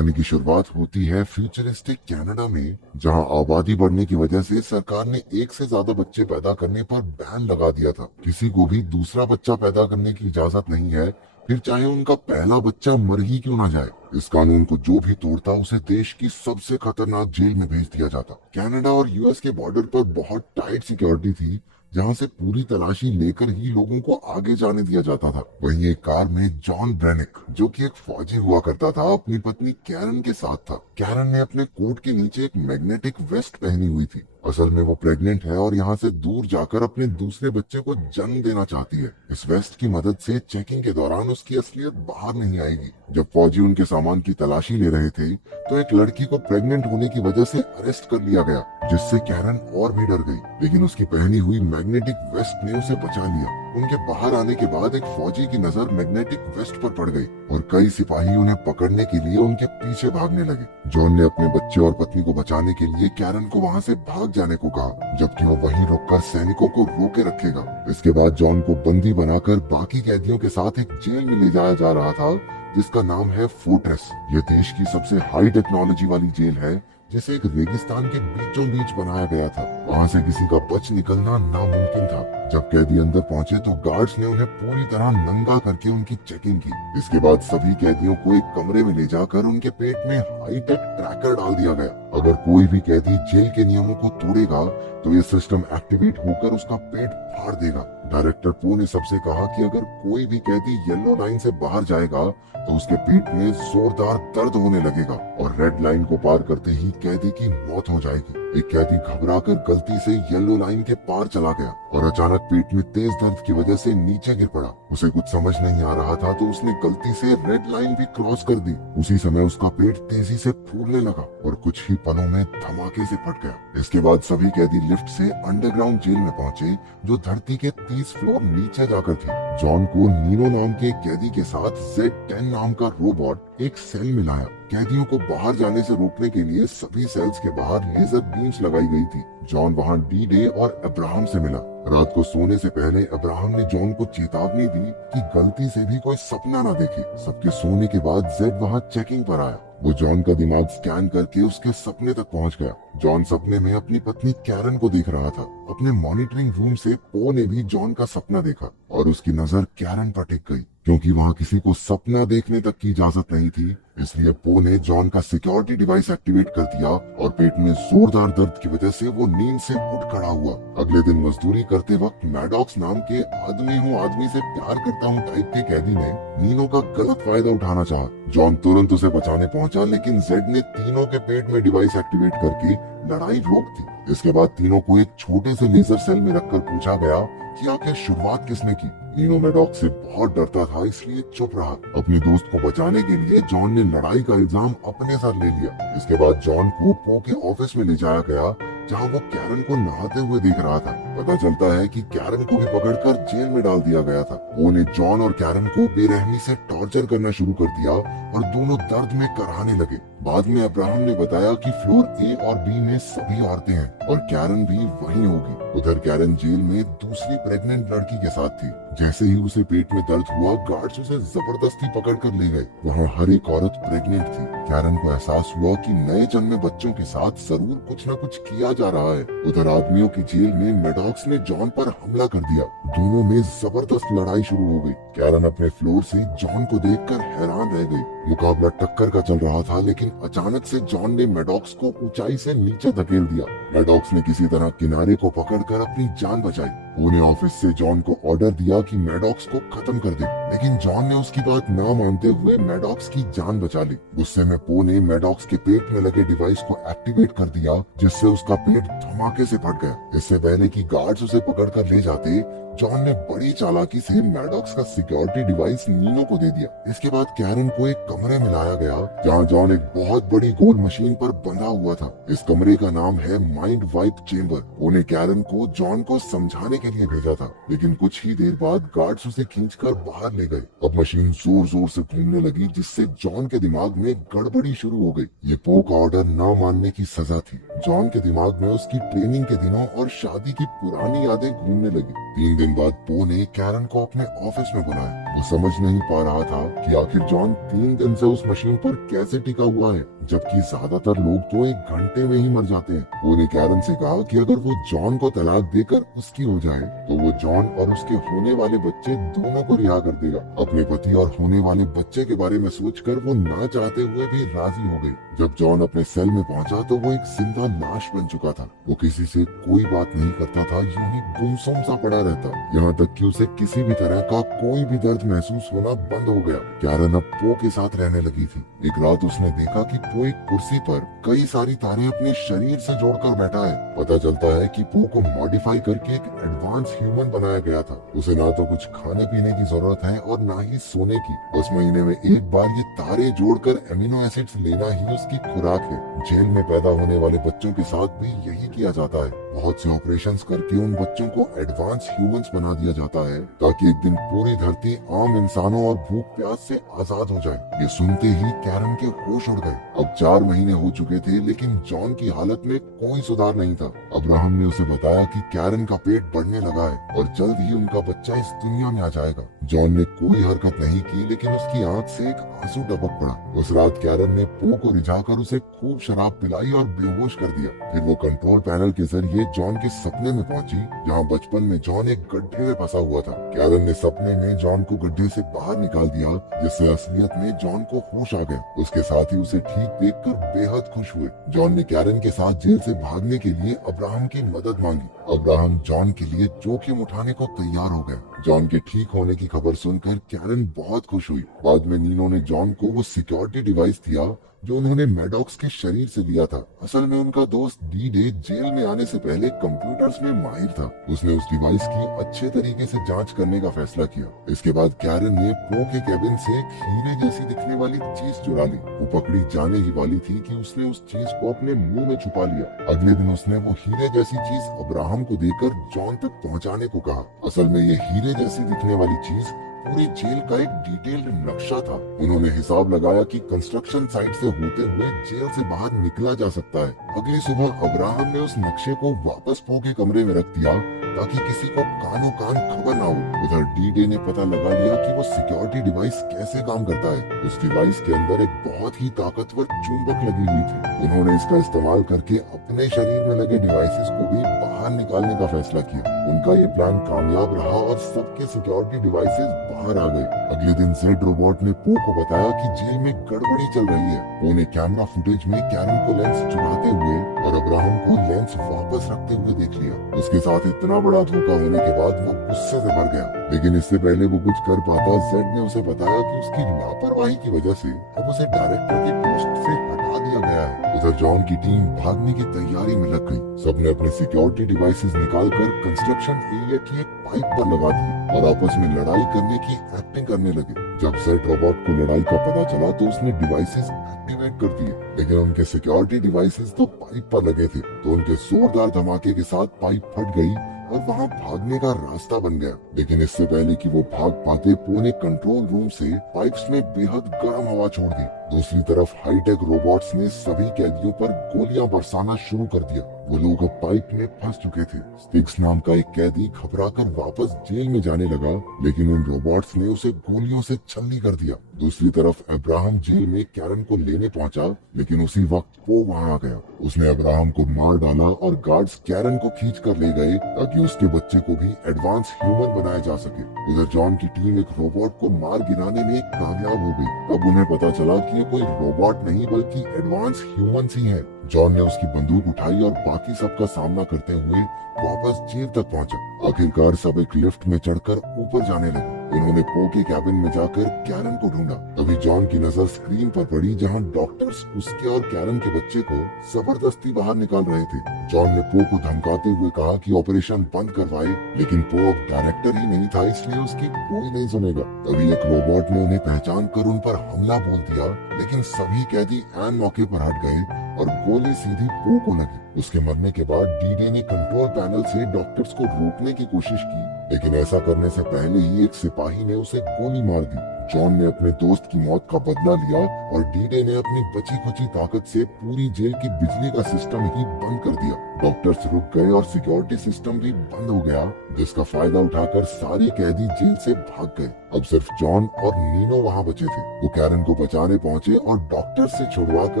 कहानी की शुरुआत होती है फ्यूचरिस्टिक कनाडा में, जहां आबादी बढ़ने की वजह से सरकार ने एक से ज्यादा बच्चे पैदा करने पर बैन लगा दिया था। किसी को भी दूसरा बच्चा पैदा करने की इजाजत नहीं है, फिर चाहे उनका पहला बच्चा मर ही क्यों ना जाए। इस कानून को जो भी तोड़ता उसे देश की सबसे खतरनाक जेल में भेज दिया जाता। कनाडा और यूएस के बॉर्डर पर बहुत टाइट सिक्योरिटी थी, जहां से पूरी तलाशी लेकर ही लोगों को आगे जाने दिया जाता था। वहीं एक कार में जॉन ब्रेनिक, जो कि एक फौजी हुआ करता था, अपनी पत्नी कैरन के साथ था। कैरन ने अपने कोट के नीचे एक मैग्नेटिक वेस्ट पहनी हुई थी। असल में वो प्रेग्नेंट है और यहाँ से दूर जाकर अपने दूसरे बच्चे को जन्म देना चाहती है। इस वेस्ट की मदद से चेकिंग के दौरान उसकी असलियत बाहर नहीं आएगी। जब फौजी उनके सामान की तलाशी ले रहे थे तो एक लड़की को प्रेग्नेंट होने की वजह से अरेस्ट कर लिया गया, जिससे कैरन और भी डर गई। लेकिन उसकी पहनी हुई मैग्नेटिक वेस्ट ने उसे बचा लिया। उनके बाहर आने के बाद एक फौजी की नजर मैग्नेटिक वेस्ट पर पड़ गई और कई सिपाही उन्हें पकड़ने के लिए उनके पीछे भागने लगे। जॉन ने अपने बच्चे और पत्नी को बचाने के लिए कैरन को वहां से भाग जाने को कहा, जबकि वो वहीं रुककर सैनिकों को रोके रखेगा। इसके बाद जॉन को बंदी बनाकर बाकी कैदियों के साथ एक जेल में ले जाया जा रहा था, जिसका नाम है फोर्ट्रेस। यह देश की सबसे हाई टेक्नोलॉजी वाली जेल है, जिसे एक रेगिस्तान के बीचों बीच बनाया गया था। वहाँ से किसी का बच निकलना नामुमकिन था। जब कैदी अंदर पहुंचे तो गार्ड्स ने उन्हें पूरी तरह नंगा करके उनकी चेकिंग की। इसके बाद सभी कैदियों को एक कमरे में ले जाकर उनके पेट में हाईटेक ट्रैकर डाल दिया गया। अगर कोई भी कैदी जेल के नियमों को तोड़ेगा तो ये सिस्टम एक्टिवेट होकर उसका पेट फाड़ देगा। डायरेक्टर पो ने सबसे कहा कि अगर कोई भी कैदी येलो लाइन से बाहर जाएगा तो उसके पेट में जोरदार दर्द होने लगेगा और रेड लाइन को पार करते ही कैदी की मौत हो जाएगी। एक कैदी घबराकर गलती से येलो लाइन के पार चला गया और अचानक पेट में तेज दर्द की वजह से नीचे गिर पड़ा। उसे कुछ समझ नहीं आ रहा था तो उसने गलती से रेड लाइन भी क्रॉस कर दी। उसी समय उसका पेट तेजी से फूलने लगा और कुछ ही पलों में धमाके से फट गया। इसके बाद सभी कैदी लिफ्ट से अंडरग्राउंड जेल में पहुंचे, जो धरती के 30 फ्लोर नीचे जाकर थी। जॉन को नीनो नाम के कैदी के साथ Z10 नाम का रोबोट एक सेल में लाया। कैदियों को बाहर जाने से रोकने के लिए सभी सेल्स के बाहर लेजर बीम्स लगाई गई थी। जॉन वहां डी-डे और अब्राहम से मिला। रात को सोने से पहले अब्राहम ने जॉन को चेतावनी दी कि गलती से भी कोई सपना ना देखे। सबके सोने के बाद जेड वहां चेकिंग पर आया। वो जॉन का दिमाग स्कैन करके उसके सपने तक पहुंच गया। जॉन सपने में अपनी पत्नी कैरन को देख रहा था। अपने मॉनिटरिंग रूम से पो ने भी जॉन का सपना देखा और उसकी नजर कैरन पर टिक गई। क्योंकि वहां किसी को सपना देखने तक की इजाजत नहीं थी, इसलिए पो ने जॉन का सिक्योरिटी डिवाइस एक्टिवेट कर दिया और पेट में जोरदार दर्द की वजह से वो नींद से उठ खड़ा हुआ। अगले दिन मजदूरी करते वक्त मैडॉक्स नाम के आदमी हूँ आदमी से प्यार करता हूँ टाइप के कैदी ने नीनो का गलत फायदा उठाना चाहा। जॉन तुरंत उसे बचाने पहुंचा, लेकिन जेड ने तीनों के पेट में डिवाइस एक्टिवेट करके लड़ाई रोक दी। इसके बाद तीनों को एक छोटे से लेजर सेल में रखकर पूछा गया कि आखिर शुरुआत किसने की। नीनो मैडॉक्स से बहुत डरता था, इसलिए चुप रहा। अपने दोस्त को बचाने के लिए जॉन ने लड़ाई का इल्जाम अपने साथ ले लिया। इसके बाद जॉन को पो के ऑफिस में ले जाया गया, जहां वो कैरन को नहाते हुए देख रहा था। पता चलता है कि कैरन को भी पकड़कर जेल में डाल दिया गया था। पो ने जॉन और कैरन को बेरहमी से टॉर्चर करना शुरू कर दिया और दोनों दर्द में कराहने लगे। बाद में अब्राहम ने बताया कि फ्लोर ए और बी में सभी औरतें हैं और कैरन भी वहीं होगी। उधर कैरन जेल में दूसरी प्रेग्नेंट लड़की के साथ थी। जैसे ही उसे पेट में दर्द हुआ, गार्ड्स उसे जबरदस्ती पकड़कर ले गए। वहाँ हर एक औरत प्रेग्नेंट थी। कैरन को एहसास हुआ कि नए जन्मे बच्चों के साथ जरूर कुछ न कुछ किया जा रहा है। उधर आदमियों की जेल में मैडॉक्स ने जॉन पर हमला कर दिया। दोनों में जबरदस्त लड़ाई शुरू हो गई। कैरन अपने फ्लोर से जॉन को देखकर हैरान रह गई। मुकाबला टक्कर का चल रहा था, लेकिन अचानक से जॉन ने मैडॉक्स को ऊंचाई से नीचे धकेल दिया। मैडॉक्स ने किसी तरह किनारे को पकड़कर अपनी जान बचाई। उन्हें ऑफिस से जॉन को ऑर्डर दिया कि मैडॉक्स को खत्म कर दे, लेकिन जॉन ने उसकी बात ना मानते हुए मैडॉक्स की जान बचा ली। गुस्से में पो ने मैडॉक्स के पेट में लगे डिवाइस को एक्टिवेट कर दिया, जिससे उसका पेट धमाके से फट गया। इससे पहले कि गार्ड्स उसे पकड़कर ले जाते, जॉन ने बड़ी चालाकी से मैडॉक्स का सिक्योरिटी डिवाइस नीनो को दे दिया। इसके बाद कैरन को एक कमरे में लाया गया, जहां जॉन एक बहुत बड़ी गोल मशीन पर बंधा हुआ था। इस कमरे का नाम है माइंड वाइप चेम्बर। उन्हें कैरन को जॉन को समझाने के लिए भेजा था, लेकिन कुछ ही देर बाद गार्ड्स उसे खींचकर बाहर ले गए। अब मशीन जोर जोर से घूमने लगी, जिससे जॉन के दिमाग में गड़बड़ी शुरू हो गई। ये पो का ऑर्डर न मानने की सजा थी। जॉन के दिमाग में उसकी ट्रेनिंग के दिनों और शादी की पुरानी यादें घूमने लगी। 3 दिन बाद पो ने कैरन को अपने ऑफिस में बुलाया। वो समझ नहीं पा रहा था कि आखिर जॉन 3 दिन से उस मशीन पर कैसे टिका हुआ है, जबकि ज्यादातर लोग तो 1 घंटे में ही मर जाते हैं। पो ने कैरन से कहा कि अगर वो जॉन को तलाक देकर उसकी हो जाए तो वो जॉन और उसके होने वाले बच्चे दोनों को रिहा कर देगा। अपने पति और होने वाले बच्चे के बारे में सोचकर वो ना चाहते हुए भी राजी हो गई। जब जॉन अपने सेल में पहुंचा तो वो एक जिंदा लाश बन चुका था। वो किसी से कोई बात नहीं करता था, यूं ही गुमसुम सा पड़ा रहता, यहाँ तक कि उसे किसी भी तरह का कोई भी दर्द महसूस होना बंद हो गया। कैरन अब पो के साथ रहने लगी थी। एक रात उसने देखा कि पो एक कुर्सी पर कई सारी तारें अपने शरीर से जोड़कर बैठा है। पता चलता है कि पो को मॉडिफाई करके एक एडवांस ह्यूमन बनाया गया था। उसे ना तो कुछ खाने पीने की जरूरत है और ना ही सोने की। बस महीने में एक बार ये तारे जोड़कर एमिनो एसिड्स लेना ही उसकी खुराक है। जेल में पैदा होने वाले बच्चों के साथ भी यही किया जाता है। बहुत से ऑपरेशंस करके उन बच्चों को एडवांस ह्यूमंस बना दिया जाता है ताकि एक दिन पूरी धरती आम इंसानों और भूख प्यास से आजाद हो जाए। ये सुनते ही कैरन के होश उड़ गए। अब 4 महीने हो चुके थे लेकिन जॉन की हालत में कोई सुधार नहीं था। अब्राहम ने उसे बताया कि कैरन का पेट बढ़ने लगा है और जल्द ही उनका बच्चा इस दुनिया में आ जाएगा। जॉन ने कोई हरकत नहीं की लेकिन उसकी आंख से एक आंसू टपक पड़ा। उस रात कैरन ने पो को रिझाकर उसे खूब शराब पिलाई और बेहोश कर दिया। फिर वो कंट्रोल पैनल के जरिए जॉन के सपने में पहुंची, जहां बचपन में जॉन एक गड्ढे में फंसा हुआ था। कैरन ने सपने में जॉन को गड्ढे से बाहर निकाल दिया, जिससे असलियत में जॉन को होश आ गया। उसके साथ ही उसे ठीक देखकर बेहद खुश हुए। जॉन ने कैरन के साथ जेल से भागने के लिए अब्राहम की मदद मांगी। अब्राहम जॉन के लिए जोखिम उठाने को तैयार हो गया। जॉन के ठीक होने की खबर सुनकर कैरन बहुत खुश हुई। बाद में नीनो ने जॉन को वो सिक्योरिटी डिवाइस दिया जो उन्होंने मैडॉक्स के शरीर से लिया था। असल में उनका दोस्त डी-डे जेल में आने से पहले कंप्यूटर्स में माहिर था। उसने उस डिवाइस की अच्छे तरीके से जांच करने का फैसला किया। इसके बाद कैरन ने पो के केबिन से एक हीरे जैसी दिखने वाली चीज चुरा ली। वो पकड़ी जाने ही वाली थी कि उसने उस चीज को अपने मुंह में छुपा लिया। अगले दिन उसने वो हीरे जैसी चीज अब्राहम को देकर जॉन तक पहुंचाने को कहा। असल में ये हीरे जैसी दिखने वाली चीज पूरी जेल का एक डिटेल्ड नक्शा था। उन्होंने हिसाब लगाया कि कंस्ट्रक्शन साइट से होते हुए जेल से बाहर निकला जा सकता है। अगली सुबह अब्राहम ने उस नक्शे को वापस पो के कमरे में रख दिया ताकि किसी को कानो कान खबर ना हो। उधर डी-डे ने पता लगा लिया कि वो सिक्योरिटी डिवाइस कैसे काम करता है। उस डिवाइस के अंदर एक बहुत ही ताकतवर चुंबक लगी हुई थी। उन्होंने इसका इस्तेमाल करके अपने शरीर में लगे डिवाइसेस को भी बाहर निकालने का फैसला किया। उनका ये प्लान कामयाब रहा और सबके सिक्योरिटी डिवाइसेस बाहर आ गए। अगले दिन जेड रोबोट ने पो को बताया कि जेल में गड़बड़ी चल रही है। पो ने कैमरा फुटेज में कैरन को लेंस चुराते हुए और अब्राहम को लेंस वापस रखते हुए देख लिया। उसके साथ इतना बड़ा धोखा होने के बाद वो गुस्से से भर गया। लेकिन इससे पहले वो कुछ कर पाता, जेड ने उसे बताया कि उसकी लापरवाही की वजह से अब उसे डायरेक्टर की पोस्ट से हटा दिया गया है। उधर जॉन की टीम भागने की तैयारी में लग गई। सबने अपने सिक्योरिटी डिवाइसेस निकालकर कंस्ट्रक्शन एरिया की एक पाइप पर लगा दी और आपस में लड़ाई करने की एक्टिंग करने लगे। जब जेड रोबोट को लड़ाई का पता चला तो उसने डिवाइसेस एक्टिवेट कर दिए, लेकिन उनके सिक्योरिटी डिवाइसेस तो पाइप पर लगे थे, तो उनके जोरदार धमाके के साथ पाइप फट गई और वहाँ भागने का रास्ता बन गया। लेकिन इससे पहले कि वो भाग पाते, पो ने कंट्रोल रूम से पाइप्स में बेहद गर्म हवा छोड़ दी। दूसरी तरफ हाईटेक रोबोट्स ने सभी कैदियों पर गोलियां बरसाना शुरू कर दिया। वो लोग अब पाइप में फंस चुके थे। स्टिक्स नाम का एक कैदी घबराकर वापस जेल में जाने लगा, लेकिन उन रोबोट्स ने उसे गोलियों से छलनी कर दिया। दूसरी तरफ अब्राहम जेल में कैरन को लेने पहुंचा, लेकिन उसी वक्त पो वहां आ गया। उसने अब्राहम को मार डाला और गार्ड्स कैरन को खींच कर ले गए ताकि उसके बच्चे को भी एडवांस ह्यूमन बनाया जा सके। उधर जॉन की टीम एक रोबोट को मार गिराने में कामयाब हो गई। अब उन्हें पता चला कि ये कोई रोबोट नहीं बल्कि एडवांस ह्यूमंस ही है। जॉन ने उसकी बंदूक उठाई और बाकी सबका सामना करते हुए वापस जेल तक पहुंचा। आखिरकार सब एक लिफ्ट में चढ़कर ऊपर जाने लगे। उन्होंने पो के कैबिन में जाकर कैरन को ढूंढा। तभी जॉन की नजर स्क्रीन पर पड़ी, जहां डॉक्टर्स उसके और कैरन के बच्चे को जबरदस्ती बाहर निकाल रहे थे। जॉन ने पो को धमकाते हुए कहा कि ऑपरेशन बंद करवाए, लेकिन पो अब डायरेक्टर ही नहीं था, इसलिए उसकी कोई नहीं सुनेगा। तभी एक रोबोट ने उन्हें पहचान कर उन पर हमला बोल दिया, लेकिन सभी कैदी ऐन मौके पर हट गए और गोली सीधी पो को लगी। उसके मरने के बाद डी-डे ने कंट्रोल पैनल से डॉक्टर्स को रोकने की कोशिश की, लेकिन ऐसा करने से पहले ही एक सिपाही ने उसे गोली मार दी। जॉन ने अपने दोस्त की मौत का बदला लिया और डी-डे ने अपनी बची खुची ताकत से पूरी जेल की बिजली का सिस्टम ही बंद कर दिया। डॉक्टर्स रुक गए और सिक्योरिटी सिस्टम भी बंद हो गया, जिसका फायदा उठाकर सारे कैदी जेल से भाग गए। अब सिर्फ जॉन और नीनो वहाँ बचे थे। वो कैरन को बचाने पहुंचे और डॉक्टर से छुड़वाकर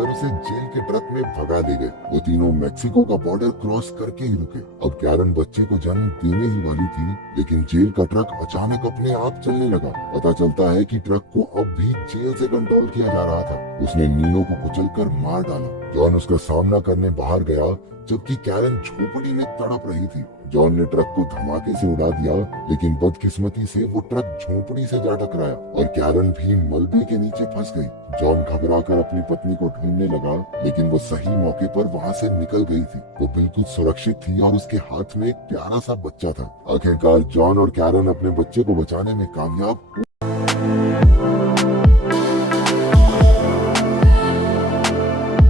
उसे जेल के ट्रक में भगा ले गए। वो तीनों मेक्सिको का बॉर्डर क्रॉस करके ही रुके। अब कैरन बच्चे को जन्म देने ही वाली थी, लेकिन जेल का ट्रक अचानक अपने आप चलने लगा। पता चलता है कि ट्रक को अब भी जेल से कंट्रोल किया जा रहा था। उसने नीनो को कुचलकर मार डाला। जॉन उसका सामना करने बाहर गया, जबकि कैरन झोपड़ी में तड़प रही थी। जॉन ने ट्रक को धमाके से उड़ा दिया, लेकिन बदकिस्मती से वो ट्रक झोपड़ी से जा टकराया और कैरन भी मलबे के नीचे फंस गई। जॉन घबराकर अपनी पत्नी को ढूंढने लगा, लेकिन वो सही मौके पर वहाँ से निकल गई थी। वो बिल्कुल सुरक्षित थी और उसके हाथ में एक प्यारा सा बच्चा था। आखिरकार जॉन और कैरन अपने बच्चे को बचाने में कामयाब